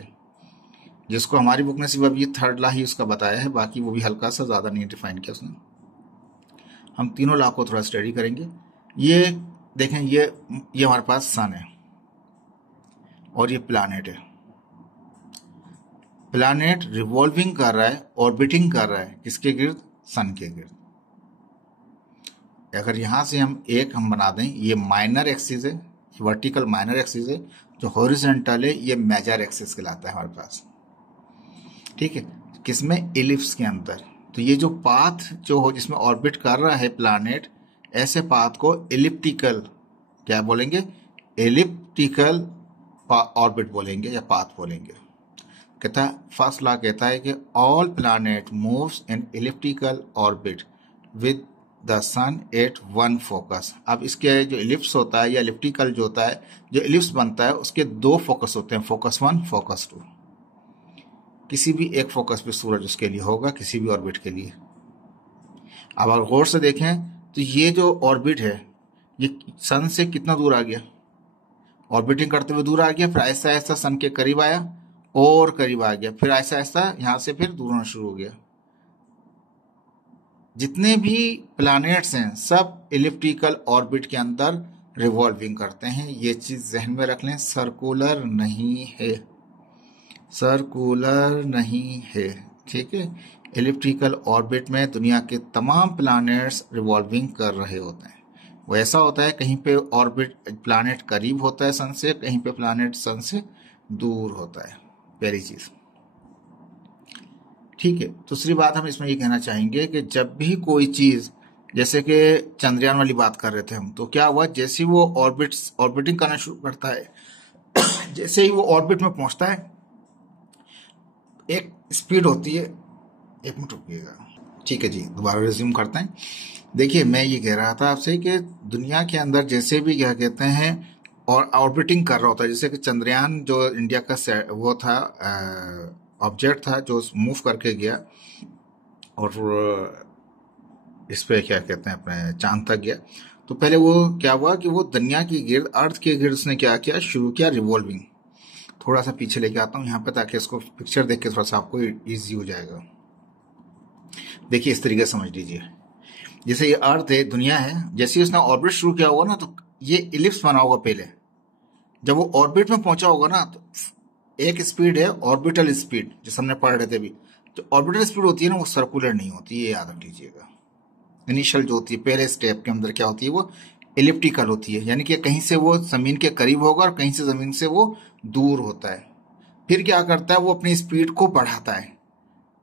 जिसको हमारी बुक ने सिर्फ अब ये थर्ड लॉ ही उसका बताया है, बाकी वो भी हल्का सा, ज्यादा नहीं डिफाइन किया उसने। हम तीनों लॉ को थोड़ा स्टडी करेंगे। ये देखें, ये हमारे पास सन है और ये प्लैनेट है। प्लैनेट रिवॉल्विंग कर रहा है, ऑर्बिटिंग कर रहा है, किसके गिर्द, सन के गिर्द। अगर यहां से हम बना दें, ये माइनर एक्सिस है, वर्टिकल माइनर एक्सिस है, जो हॉरिजॉन्टल है ये मेजर एक्सिस कहलाता है हमारे पास, ठीक है, किसमें, इलिप्स के अंदर। तो ये जो पाथ जो हो जिसमें ऑर्बिट कर रहा है प्लैनेट, ऐसे पाथ को इलिप्टिकल क्या बोलेंगे, इलिप्टिकल ऑर्बिट बोलेंगे या पाथ बोलेंगे। कहता है फर्स्ट लॉ कहता है कि all planet moves in elliptical orbit with the sun at one focus. अब इसके जो इलिप्स होता है या इलिप्टिकल जो होता है, जो इलिप्स बनता है उसके दो फोकस होते हैं, फोकस 1, फोकस 2। किसी भी एक फोकस पे सूरज उसके लिए होगा, किसी भी ऑर्बिट के लिए। अब अगर गौर से देखें तो ये जो ऑर्बिट है ये सन से कितना दूर आ गया, ऑर्बिटिंग करते हुए दूर आ गया, फिर ऐसा ऐसा सन के करीब आया और करीब आ गया, फिर ऐसा ऐसा यहाँ से फिर दूर होना शुरू हो गया, जितने भी प्लैनेट्स हैं सब इलिप्टिकल ऑर्बिट के अंदर रिवॉल्विंग करते हैं। ये चीज जहन में रख लें, सर्कुलर नहीं है, सर्कुलर नहीं है, ठीक है। इलिप्टिकल ऑर्बिट में दुनिया के तमाम प्लैनेट्स रिवॉल्विंग कर रहे होते हैं। वो ऐसा होता है, कहीं पे ऑर्बिट प्लैनेट करीब होता है सन से, कहीं पे प्लैनेट सन से दूर होता है, पहली चीज, ठीक है। दूसरी बात हम इसमें ये कहना चाहेंगे कि जब भी कोई चीज, जैसे कि चंद्रयान वाली बात कर रहे थे हम, तो क्या हुआ, जैसे ही वो ऑर्बिटिंग करना शुरू करता है, जैसे ही वो ऑर्बिट में पहुंचता है, एक स्पीड होती है, एक मिनट रुकिएगा, ठीक है जी, दोबारा रिज्यूम करते हैं। देखिए मैं ये कह रहा था आपसे कि दुनिया के अंदर जैसे भी क्या कहते हैं और ऑर्बिटिंग कर रहा होता है, जैसे कि चंद्रयान जो इंडिया का वो था ऑब्जेक्ट था जो मूव करके गया और इस पे क्या कहते हैं अपने चांद तक गया, तो पहले वो क्या हुआ कि वो दुनिया की गिर्द, अर्थ के गिर्द उसने क्या किया, शुरू किया रिवॉल्विंग। थोड़ा सा पीछे लेके आता हूँ यहाँ पे ताकि इसको पिक्चर देख के थोड़ा सा आपको इजी हो जाएगा। देखिए इस तरीके से समझ लीजिए, जैसे ये अर्थ है, दुनिया है, जैसे ही उसने ऑर्बिट शुरू किया होगा ना, तो ये इलिप्स बना होगा पहले। जब वो ऑर्बिट में पहुंचा होगा ना, तो एक स्पीड है ऑर्बिटल स्पीड, जैसे हमने पढ़ रहे थे अभी। जो ऑर्बिटल स्पीड होती है ना, वो सर्कुलर नहीं होती, ये याद रख लीजिएगा। इनिशियल जो होती है पहले स्टेप के अंदर क्या होती है, वो इलिप्टिकल होती है, यानी कि कहीं से वो जमीन के करीब होगा और कहीं से जमीन से वो दूर होता है। फिर क्या करता है, वो अपनी स्पीड को बढ़ाता है,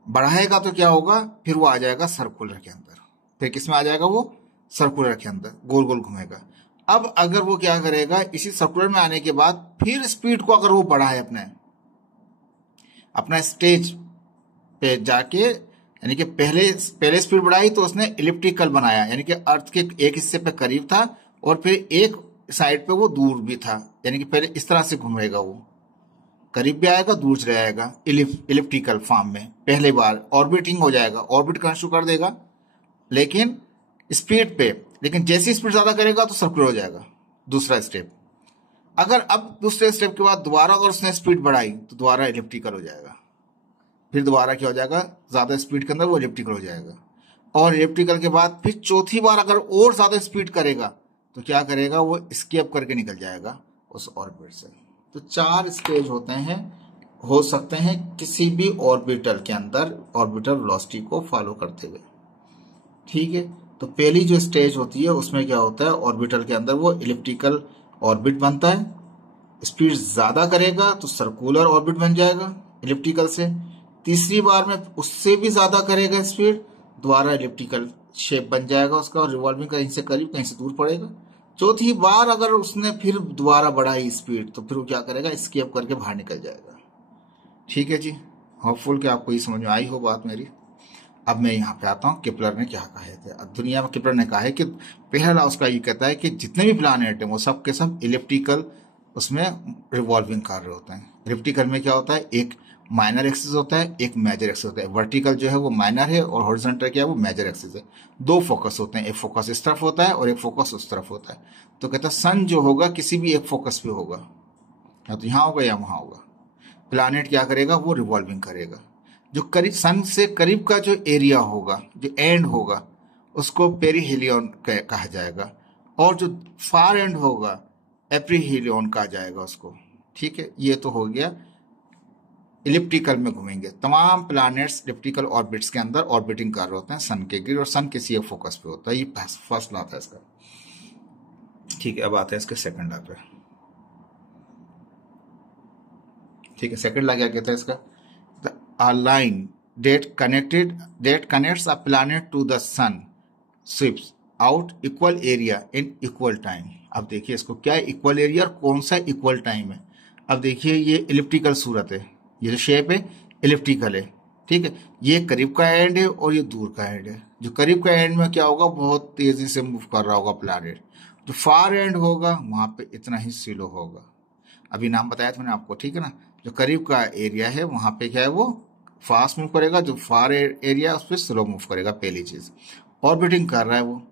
बढ़ाएगा तो क्या होगा, फिर वो आ जाएगा सर्कुलर के अंदर। फिर किस में आ जाएगा, वो सर्कुलर के अंदर गोल गोल घूमेगा। अब अगर वो क्या करेगा, इसी सर्कुलर में आने के बाद फिर स्पीड को अगर वो बढ़ाए अपना स्टेज पे जाके, यानी कि पहले स्पीड बढ़ाई तो उसने इलिप्टिकल बनाया, यानी कि अर्थ के एक हिस्से पे करीब था और फिर एक साइड पे वो दूर भी था, यानी कि पहले इस तरह से घूमेगा, वो करीब भी आएगा दूर चले जाएगा, इलिप्टिकल फॉर्म में। पहले बार ऑर्बिटिंग हो जाएगा, ऑर्बिट करना शुरू कर देगा लेकिन स्पीड पे, लेकिन जैसी स्पीड ज्यादा करेगा तो सर्कुलर हो जाएगा। दूसरा स्टेप, अगर अब दूसरे स्टेप के बाद दोबारा अगर उसने स्पीड बढ़ाई तो दोबारा इलिप्टिकल हो जाएगा। फिर दोबारा क्या हो जाएगा, ज्यादा स्पीड के अंदर वो इलिप्टिकल हो जाएगा। और इलिप्टिकल के बाद फिर चौथी बार अगर और ज्यादा स्पीड करेगा तो क्या करेगा, वो एस्केप करके निकल जाएगा उस ऑर्बिट से। तो 4 स्टेज होते हैं, हो सकते हैं किसी भी ऑर्बिटल के अंदर, ऑर्बिटल वेलोसिटी को फॉलो करते हुए, ठीक है। तो पहली जो स्टेज होती है उसमें क्या होता है, ऑर्बिटल के अंदर वो इलिप्टिकल ऑर्बिट बनता है। स्पीड ज्यादा करेगा तो सर्कुलर ऑर्बिट बन जाएगा इलिप्टिकल से। तीसरी बार में उससे भी ज्यादा करेगा स्पीड, दोबारा इलिप्टिकल शेप बन जाएगा उसका और रिवॉल्विंग कहीं से करीब कहीं से दूर पड़ेगा। चौथी बार अगर उसने फिर दोबारा बढ़ाई स्पीड तो फिर वो क्या करेगा, एस्केप करके बाहर निकल जाएगा। ठीक है जी, होपफुल कि आपको ये समझ में आई हो बात मेरी। अब मैं यहाँ पे आता हूँ, केपलर ने क्या कहे थे। अब दुनिया में केपलर ने कहा है कि पहला लॉ उसका ये कहता है कि जितने भी प्लैनेट हैं वो सब के सब इलिप्टिकल उसमें रिवॉल्विंग कर रहे होते हैं। इलिप्टिकल में क्या होता है, एक माइनर एक्सिस होता है, एक मेजर एक्सिस होता है। वर्टिकल जो है वो माइनर है और हॉरिजॉन्टल क्या है, वो मेजर एक्सिस है। 2 फोकस होते हैं, एक फोकस इस तरफ होता है और एक फोकस उस तरफ होता है। तो कहता है सन जो होगा किसी भी एक फोकस पे होगा, या तो यहाँ होगा या वहां होगा। प्लैनेट क्या करेगा, वो रिवॉल्विंग करेगा। जो करीब सन से करीब का जो एरिया होगा, जो एंड होगा, उसको पेरीहेलियन कहा जाएगा, और जो फार एंड होगा एप्रीहेलियन कहा जाएगा उसको। ठीक है, ये तो हो गया इलिप्टिकल में घूमेंगे। तमाम प्लैनेट्स इलिप्टिकल ऑर्बिट्स के अंदर ऑर्बिटिंग कर रहे होते हैं सन के गिर, और सन किसी एक फोकस पे होता है। ये फर्स्ट लॉ था इसका। ठीक है, अब आता है इसके सेकंड लॉ पे। ठीक है, सेकंड लॉ क्या कहता है इसका, a line that connects a planet to the sun sweeps out equal area in equal time। अब देखिए इसको क्या है, इक्वल एरिया और कौन सा इक्वल टाइम है। अब देखिए ये इलिप्टिकल सूरत है, ये जो शेप है इलिप्टिकल है। ठीक है, ये करीब का एंड है और ये दूर का एंड है। जो करीब का एंड में क्या होगा, बहुत तेजी से मूव कर रहा होगा प्लैनेट। जो फार एंड होगा वहां पे इतना ही स्लो होगा। अभी नाम बताया था मैंने आपको, ठीक है ना। जो करीब का एरिया है वहां पे क्या है, वो फास्ट मूव करेगा, जो फार एरिया उस पर स्लो मूव करेगा। पहली चीज, ऑर्बिटिंग कर रहा है वो।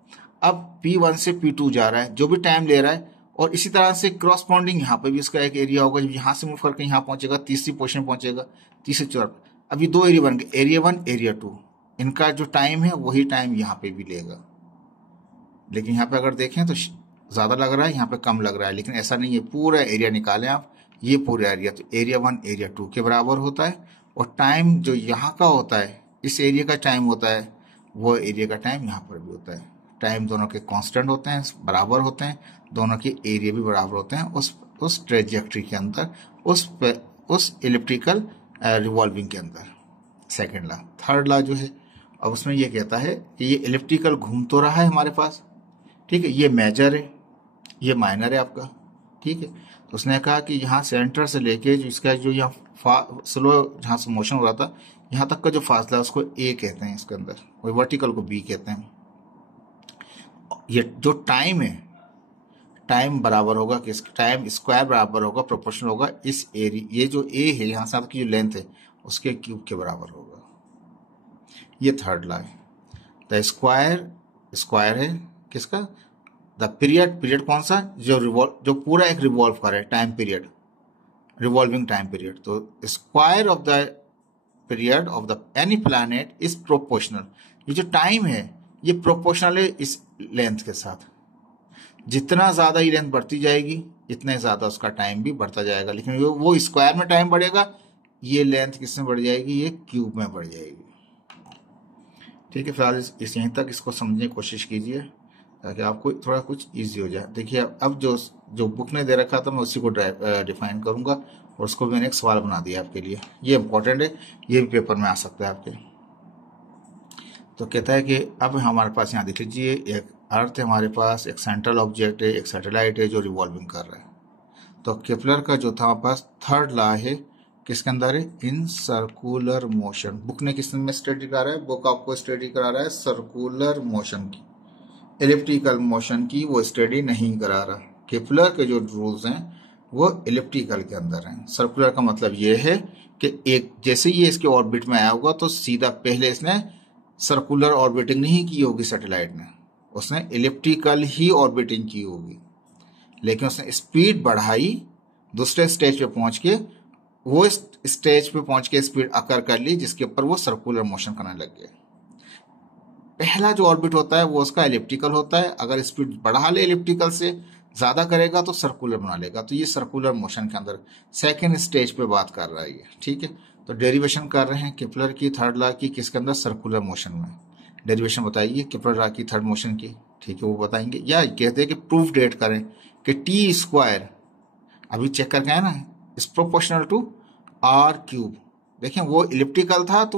अब P1 से P2 जा रहा है, जो भी टाइम ले रहा है, और इसी तरह से क्रॉसपॉन्डिंग यहाँ पे भी उसका एक एरिया होगा। जब यहाँ से मूव करके यहाँ पहुंचेगा, तीसरी पोजीशन पहुंचेगा, तीसरे चौथ। अभी 2 एरिया बन गए, एरिया 1 एरिया 2। इनका जो टाइम है वही टाइम यहाँ पे भी लेगा, लेकिन यहाँ पे अगर देखें तो ज़्यादा लग रहा है, यहाँ पे कम लग रहा है, लेकिन ऐसा नहीं है। पूरा एरिया निकालें आप, ये पूरा एरिया, तो एरिया 1 एरिया 2 के बराबर होता है, और टाइम जो यहाँ का होता है, इस एरिया का टाइम होता है, वो एरिया का टाइम यहाँ पर भी होता है। टाइम दोनों के कांस्टेंट होते हैं, बराबर होते हैं, दोनों के एरिया भी बराबर होते हैं उस ट्रेजेक्ट्री के अंदर, उस इलिप्टिकल रिवॉल्विंग के अंदर। सेकेंड ला। थर्ड ला जो है, अब उसमें ये कहता है कि ये इलिप्टिकल घूम तो रहा है हमारे पास, ठीक है, ये मेजर है, ये माइनर है आपका, ठीक है। तो उसने कहा कि यहाँ सेंटर से लेके जो इसका जो यहाँ स्लो जहाँ से मोशन हो रहा था यहाँ तक का जो फासला है उसको ए कहते हैं इसके अंदर, और वर्टिकल को बी कहते हैं। ये जो टाइम है, टाइम बराबर होगा कि टाइम स्क्वायर बराबर होगा, प्रोपोर्शनल होगा इस एरिया, ये जो ए है यहाँ से की जो लेंथ है उसके क्यूब के बराबर होगा। ये थर्ड ला है। द स्क्वायर है किसका, द पीरियड कौन सा, जो पूरा एक रिवॉल्व कर रहा है, time period, revolving time period. तो square of the period of the any planet is proportional. ये जो टाइम है ये प्रोपोर्शनल है इस लेंथ के साथ। जितना ज्यादा ये लेंथ बढ़ती जाएगी इतने ज्यादा उसका टाइम भी बढ़ता जाएगा, लेकिन वो स्क्वायर में टाइम बढ़ेगा, ये लेंथ किसमें बढ़ जाएगी, ये क्यूब में बढ़ जाएगी। ठीक है, फिलहाल इस यहीं तक इसको समझने की कोशिश कीजिए ताकि आपको थोड़ा कुछ इजी हो जाए। देखिए अब जो बुक ने दे रखा था मैं उसी को डिफाइन करूंगा, और उसको मैंने एक सवाल बना दिया आपके लिए। ये इंपॉर्टेंट है, ये भी पेपर में आ सकता है आपके। तो कहता है कि अब हमारे पास यहाँ देख लीजिए, एक अर्थ है हमारे पास, एक सेंट्रल ऑब्जेक्ट है, एक सैटेलाइट है जो रिवॉल्विंग कर रहा है। तो केपलर का जो था हमारे पास थर्ड लॉ है, किसके अंदर है, इन सर्कुलर मोशन। बुक ने किस में स्टडी करा है, बुक आपको स्टडी करा रहा है सर्कुलर मोशन की, इलिप्टिकल मोशन की वो स्टडी नहीं करा रहा। केपलर के जो रूल्स हैं वो इलिप्टिकल के अंदर हैं। सर्कुलर का मतलब ये है कि एक जैसे ही ये इसके ऑर्बिट में आया होगा तो सीधा पहले इसने सर्कुलर ऑर्बिटिंग नहीं की होगी सैटेलाइट ने, उसने इलिप्टिकल ही ऑर्बिटिंग की होगी, लेकिन उसने स्पीड बढ़ाई, दूसरे स्टेज पे पहुंच के वो स्टेज पे पहुंच के स्पीड अकर कर ली जिसके ऊपर वो सर्कुलर मोशन करने लग गया। पहला जो ऑर्बिट होता है वो उसका इलिप्टिकल होता है, अगर स्पीड बढ़ा ले इलिप्टिकल से ज्यादा करेगा तो सर्कुलर बना लेगा। तो ये सर्कुलर मोशन के अंदर सेकेंड स्टेज पे बात कर रहा है ये, ठीक है। तो डेरिवेशन कर रहे हैं केपलर की थर्ड लॉ की, किसके अंदर, सर्कुलर मोशन में। डेरिवेशन बताइए केपलर लॉ की थर्ड मोशन की, ठीक है, वो बताएंगे, या कहते हैं कि प्रूफ डेट करें कि टी स्क्वायर अभी चेक करके आए ना, is proportional to R cube. देखें वो इलिप्टिकल था तो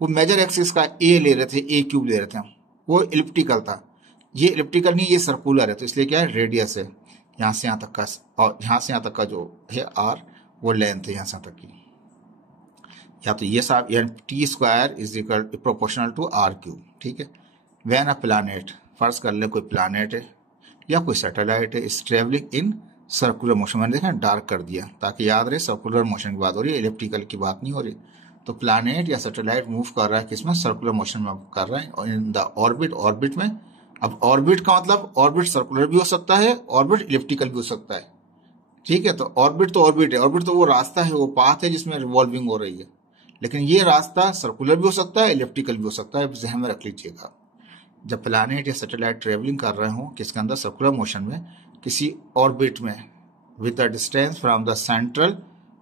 वो मेजर एक्सिस का ए ले रहे थे, ए क्यूब ले रहे थे, वो इलिप्टिकल था। ये इलिप्टिकल नहीं, ये सर्कुलर है, तो इसलिए क्या है, रेडियस है यहाँ से यहाँ तक का, और यहाँ से यहाँ तक का जो है आर वो लेंथ है यहाँ से तक की। या तो ये साहब T square is equal proportional to R cube, ठीक है। व्हेन अ प्लैनेट, फर्ज कर ले कोई प्लैनेट है या कोई सैटेलाइट है, is travelling in circular motion, मैंने देखा डार्क कर दिया ताकि याद रहे सर्कुलर मोशन की बात हो रही है, इलिप्टिकल की बात नहीं हो रही। तो प्लैनेट या सैटेलाइट मूव कर रहा है किसमें, सर्कुलर मोशन में कर रहा है, और इन द ऑर्बिट में। अब ऑर्बिट का मतलब ऑर्बिट सर्कुलर भी हो सकता है, ऑर्बिट इलिप्टिकल भी हो सकता है, ठीक है। तो ऑर्बिट है, ऑर्बिट तो वो रास्ता है, वो पाथ है जिसमें रिवॉल्विंग हो रही है, लेकिन ये रास्ता सर्कुलर भी हो सकता है, इलिप्टिकल भी हो सकता है, ध्यान में रख लीजिएगा। जब प्लैनेट या सैटेलाइट ट्रेवलिंग कर रहे हो किसके अंदर, सर्कुलर मोशन में, किसी ऑर्बिट में, with the distance from the central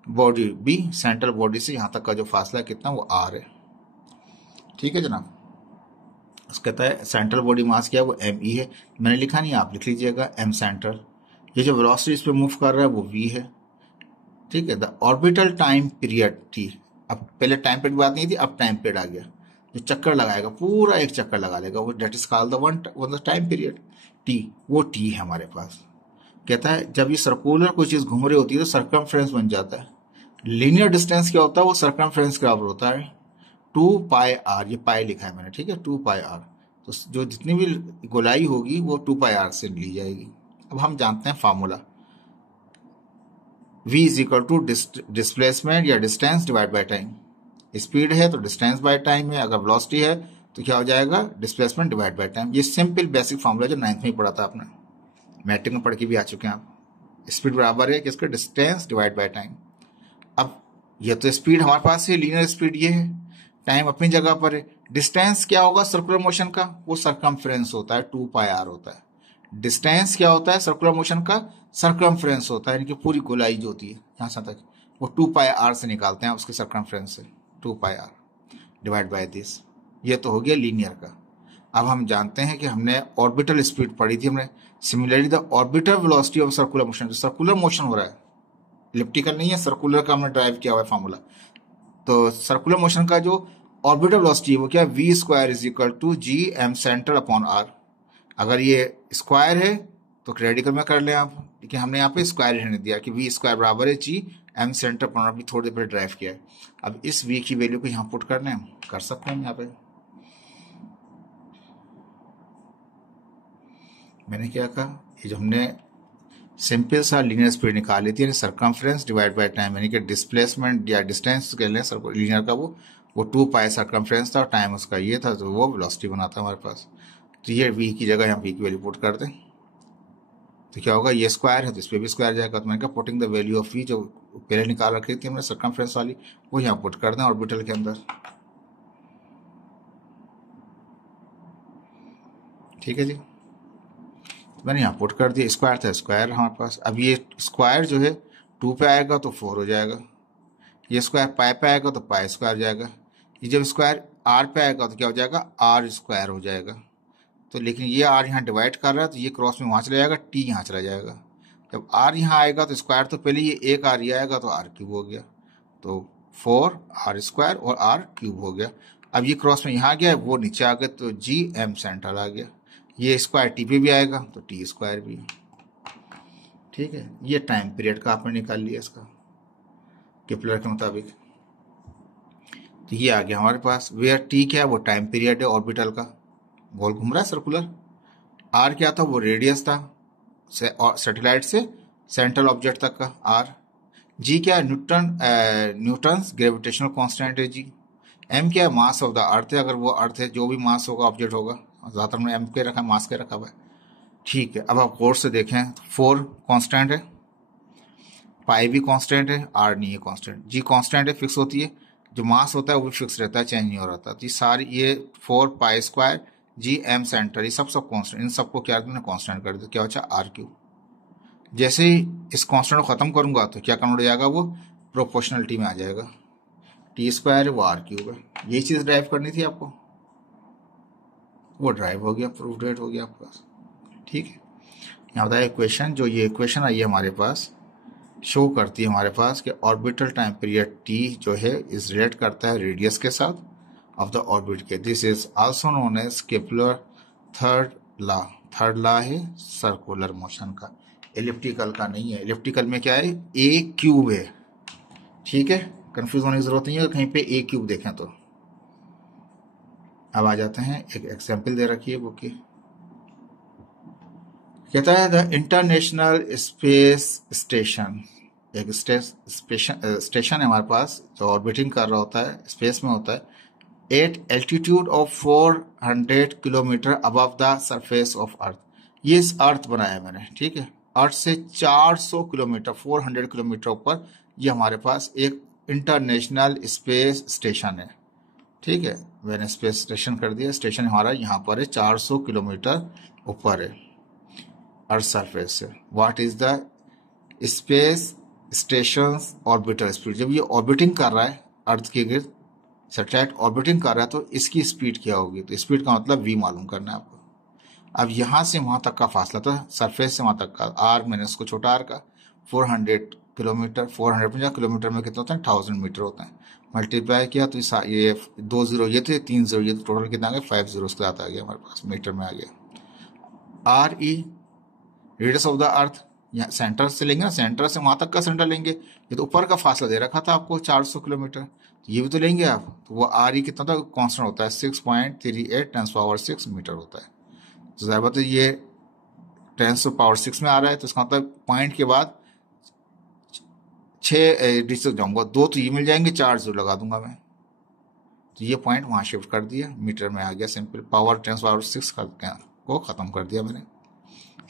body B, central body से यहाँ तक का जो फासला कितना, वो आर है, ठीक है जनाब। कहता है सेंट्रल बॉडी मास क्या है, वो एम ई है, मैंने लिखा नहीं, आप लिख लीजिएगा एम सेंट्रल। ये जो वेलोसिटी इस पे मूव कर रहा है वो वी है, ठीक है। The orbital time period T, अब पहले टाइम पीरियड की बात नहीं थी, अब टाइम पीरियड आ गया। जो चक्कर लगाएगा पूरा एक चक्कर लगा लेगा वो, that is called the one time period T, वो टी है हमारे पास। कहता है जब ये सर्कुलर कोई चीज घूम रही होती है तो सर्कमफ्रेंस बन जाता है। लीनियर डिस्टेंस क्या होता है, वो सर्कमफ्रेंस के बराबर होता है 2 पाई आर, ये पाई लिखा है मैंने, ठीक है, 2 पाई आर। तो जो जितनी भी गोलाई होगी वो 2 पाई आर से ली जाएगी। अब हम जानते हैं formula, v is equal to displacement या distance divide by time. Speed है तो डिस्टेंस बाय टाइम है, अगर वेलोसिटी है तो क्या हो जाएगा, डिस्प्लेसमेंट डिवाइड बाय टाइम। ये सिंपल बेसिक फार्मूला जो 9th में ही पढ़ा था आपने, मैट्रिक में पढ़ के भी आ चुके हैं आप। स्पीड बराबर है किसके, डिस्टेंस डिवाइड बाय टाइम। अब ये तो स्पीड हमारे पास है, लीनियर स्पीड ये है, टाइम अपनी जगह पर है। डिस्टेंस क्या होगा सर्कुलर मोशन का, वो सरकमफ्रेंस होता है, 2πr होता है। डिस्टेंस क्या होता है सर्कुलर मोशन का, सरकमफ्रेंस होता है, यानी कि पूरी गोलाई जो होती है यहाँ से तक, वो 2πr से निकालते हैं उसके सरकमफ्रेंस से, 2πr डिवाइड बाय दिस। ये तो हो गया लीनियर का। अब हम जानते हैं कि हमने ऑर्बिटल स्पीड पढ़ी थी हमने। Similarly the orbital velocity of circular motion, जो सर्कुलर मोशन हो रहा है, इलिप्टिकल नहीं है, सर्कुलर का हमने ड्राइव किया हुआ है फॉर्मूला। तो सर्कुलर मोशन का जो ऑर्बिटल वेलोसिटी है वो क्या, v square is equal to G M centre upon r। अगर ये स्क्वायर है तो रेडिकल में कर लें आप, लेकिन हमने यहाँ पे स्क्वायर रहने दिया कि v स्क्वायर बराबर है G M centre upon r। अभी थोड़ी देर पहले ड्राइव किया है। अब इस v की वैल्यू को यहाँ पुट करने हम कर सकते हैं। यहाँ पे मैंने क्या कहा, ये जो हमने सिंपल सा लीनियर स्पीड निकाली थी, सरकमफ्रेंस डिवाइड बाय टाइम, यानी कि डिस्प्लेसमेंट या डिस्टेंस कह लें लीनियर का, वो 2π सरकमफ्रेंस था और टाइम उसका ये था, तो वो वेलोसिटी बना था हमारे पास। तो ये v की जगह यहाँ v की वैल्यू पुट कर दें तो क्या होगा, ये स्क्वायर है तो इस पर भी स्क्वायर जाएगा। तो मैंने कहा putting the value of v, जो पहले निकाल रखी थी हमने सरकमफ्रेंस वाली, वो यहाँ पुट कर दें ऑर्बिटल के अंदर। ठीक है जी, मैंने यहाँ पुट कर दिया, स्क्वायर था स्क्वायर हमारे पास। अब ये स्क्वायर जो है 2 पे आएगा तो 4 हो जाएगा, ये स्क्वायर पाई पे आएगा तो पाई स्क्वायर जाएगा, ये जब स्क्वायर r पे आएगा तो क्या हो जाएगा, r स्क्वायर हो जाएगा। तो लेकिन ये r यहाँ डिवाइड कर रहा है तो ये क्रॉस में वहाँ चला जाएगा, t यहाँ चला जाएगा। जब r यहाँ आएगा तो स्क्वायर तो पहले ये एक r ही आएगा तो r क्यूब हो गया, तो 4r स्क्वायर और r क्यूब हो गया। अब ये क्रॉस में यहाँ गया, वो नीचे आ गया तो जी एम सेंटर आ गया। ये स्क्वायर टी पे भी आएगा तो टी स्क्वायर भी। ठीक है, ये टाइम पीरियड का आपने निकाल लिया इसका केपलर के मुताबिक। तो ये आ गया हमारे पास, वेयर टी क्या है, वो टाइम पीरियड है ऑर्बिटल का, गोल घूम रहा है सर्कुलर। आर क्या था, वो रेडियस था सैटेलाइट से सेंट्रल ऑब्जेक्ट तक का आर। जी क्या है, न्यूटन्स ग्रेविटेशनल कांस्टेंट है जी। एम क्या है, मास ऑफ द अर्थ है, अगर वो अर्थ है जो भी मास होगा ऑब्जेक्ट होगा, ज़्यादातर हमने एम के रखा, मास के रखा हुआ है। ठीक है, अब आप कोर्स से देखें, 4 कांस्टेंट है, पाई भी कांस्टेंट है, आर नहीं है कांस्टेंट, जी कांस्टेंट है, फिक्स होती है, जो मास होता है वो भी फिक्स रहता है, चेंज नहीं हो रहा था। तो ये सारी ये 4π स्क्वायर जी एम सेंटर, ये सब कांस्टेंट, इन सबको क्या कांस्टेंट कर दो, क्या होता है आर क्यूब। जैसे ही इस कांस्टेंट को खत्म करूंगा तो क्या कन्वर्ट हो जाएगा, वो प्रोपोर्शनलिटी में आ जाएगा, टी स्क्वायर है वो आर क्यूब है। यही चीज ड्राइव करनी थी आपको, वो ड्राइव हो गया, प्रूफ हो गया आपके पास। ठीक है, यहाँ बताया इक्वेशन, जो ये इक्वेशन आई है हमारे पास, शो करती है हमारे पास कि ऑर्बिटल टाइम पीरियड टी जो है इस रिलेट करता है रेडियस के साथ ऑफ द ऑर्बिट के। This is also known as Kepler third law. Third law है सर्कुलर मोशन का, एलिप्टिकल का नहीं है। एलिप्टिकल में क्या है, ए क्यूब है। ठीक है, कंफ्यूज होने की जरूरत नहीं है, कहीं पे ए क्यूब देखें तो। अब आ जाते हैं, एक एग्जाम्पल दे रखी है बुक की, कहता है द इंटरनेशनल स्पेस स्टेशन, एक स्टेशन है हमारे पास जो ऑर्बिटिंग कर रहा होता है, स्पेस में होता है, at altitude of 400 kilometre above the surface of earth. ये इस अर्थ बनाया है मैंने, ठीक है, अर्थ से 400 किलोमीटर 400 किलोमीटर ऊपर ये हमारे पास एक इंटरनेशनल स्पेस स्टेशन है। ठीक है, मैंने स्पेस स्टेशन कर दिया, स्टेशन हमारा यहाँ पर है, 400 किलोमीटर ऊपर है अर्थ सरफेस से। What is the space station orbital speed, जब ये ऑर्बिटिंग कर रहा है अर्थ के गिर्द, सैटेलाइट ऑर्बिटिंग कर रहा है तो इसकी स्पीड क्या होगी, तो स्पीड का मतलब v मालूम करना है आपको। अब यहाँ से वहां तक का फासला था, सरफेस से वहां तक का आर मैंने उसको छोटा आर का 400 किलोमीटर, 450 किलोमीटर में कितना होता है, 1000 मीटर होता है। मल्टीप्लाई किया तो ये 2 जीरो ये थे, 3 जीरो ये, तो टोटल कितना आ गया, 5 जीरो के साथ आ गया हमारे पास, मीटर में आ गया। R E radius of the अर्थ, यहाँ सेंटर से लेंगे ना, सेंटर से वहां तक का सेंटर लेंगे, ये तो ऊपर का फासला दे रखा था आपको 400 किलोमीटर, तो ये भी तो लेंगे आप, तो वो आर ई कितना था, कांस्टेंट होता है 6.38 10⁻6 मीटर होता है। तो ज़ाहिर बात है ये 10⁻6 में आ रहा है, तो इसका मतलब पॉइंट के बाद 6 डिजिट तक जाऊंगा, 2 तो ये मिल जाएंगे, 4 जीरो लगा दूंगा मैं, तो ये पॉइंट वहां शिफ्ट कर दिया, मीटर में आ गया, सिंपल पावर 10⁻6 को खत्म कर दिया मैंने,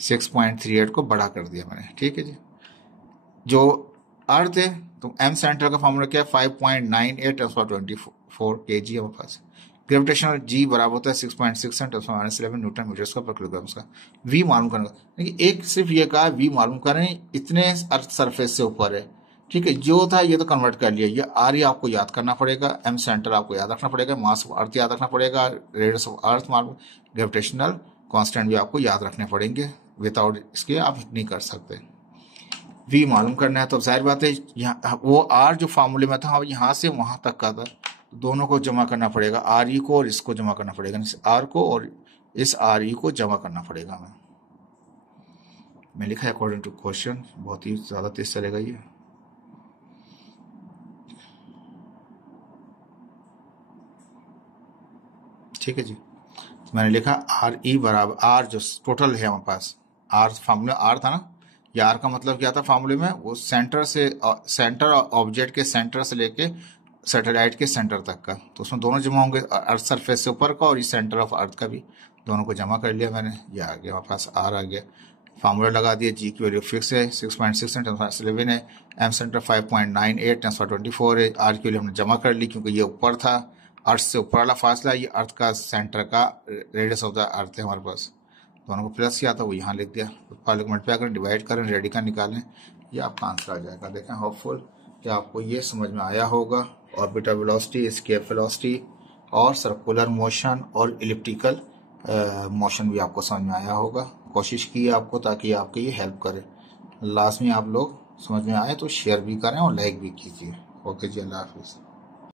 6.38 को बड़ा कर दिया मैंने। ठीक है जी, जो अर्थ है तो एम सेंटर का फॉर्मूला क्या है 5.98 × 24 kg हमारे पास। ग्रेविटेशनल जी बराबर होता है 6.6 × 10⁻11 न्यूटन मीटर्स का पर किलोग्राम का। वी मालूम करना, देखिए एक सिर्फ ये कहा वी मालूम करें, इतने अर्थ सरफेस से ऊपर है, ठीक है। जो था ये तो कन्वर्ट कर लिया, ये आर ही आपको याद करना पड़ेगा, एम सेंटर आपको याद रखना पड़ेगा, मास ऑफ अर्थ याद रखना पड़ेगा, रेडियस ऑफ अर्थ मालूम, ग्रेविटेशनल कांस्टेंट भी आपको याद रखने पड़ेंगे, विदाउट इसके आप नहीं कर सकते। वी मालूम करना है तो जाहिर बात है यहाँ वो आर जो फार्मूले में था यहाँ से वहां तक का था, दोनों को जमा करना पड़ेगा, आर ई को और इसको जमा करना पड़ेगा, इस आर को और इस आर ई को जमा करना पड़ेगा। मैं लिखा है अकॉर्डिंग टू क्वेश्चन, बहुत ही ज्यादा तेज चलेगा ये। ठीक है जी, मैंने लिखा आर ई बराबर आर जो टोटल है हमारे पास, आर फार्मूला आर था ना, ये आर का मतलब क्या था फार्मूले में, वो सेंटर से सेंटर ऑब्जेक्ट के सेंटर से लेके सैटेलाइट के सेंटर तक का, तो उसमें दोनों जमा होंगे, अर्थ सरफेस से ऊपर का और इस सेंटर ऑफ अर्थ का भी, दोनों को जमा कर लिया मैंने, ये आ गया हमारे पास आर आ गया। फार्मूला लगा दिया, जी की वैल्यू फिक्स है 6.6 × 10⁻11 है, एम सेंटर 5.98 × 10⁻24 है, आर की वैल्यू हमने जमा कर ली क्योंकि ये ऊपर था, अर्थ से ऊपर वाला फासला, ये अर्थ का सेंटर का रेडियस ऑफ द अर्थ है हमारे पास, दोनों को प्लस किया था वो यहाँ लिख दिया, उत्पादक मल्टीप्लाई करें, डिवाइड करें, रेडिकल निकालें, ये आपका आंसर आ जाएगा। देखें होपफुल कि आपको ये समझ में आया होगा, ऑर्बिटल वेलोसिटी, एस्केप वेलोसिटी और सर्कुलर मोशन और इलिप्टिकल मोशन भी आपको समझ में आया होगा। कोशिश की आपको ताकि आपकी ये हेल्प करे। लास्ट में आप लोग समझ में आए तो शेयर भी करें और लाइक भी कीजिए। ओके जी, अल्लाह हाफिज़।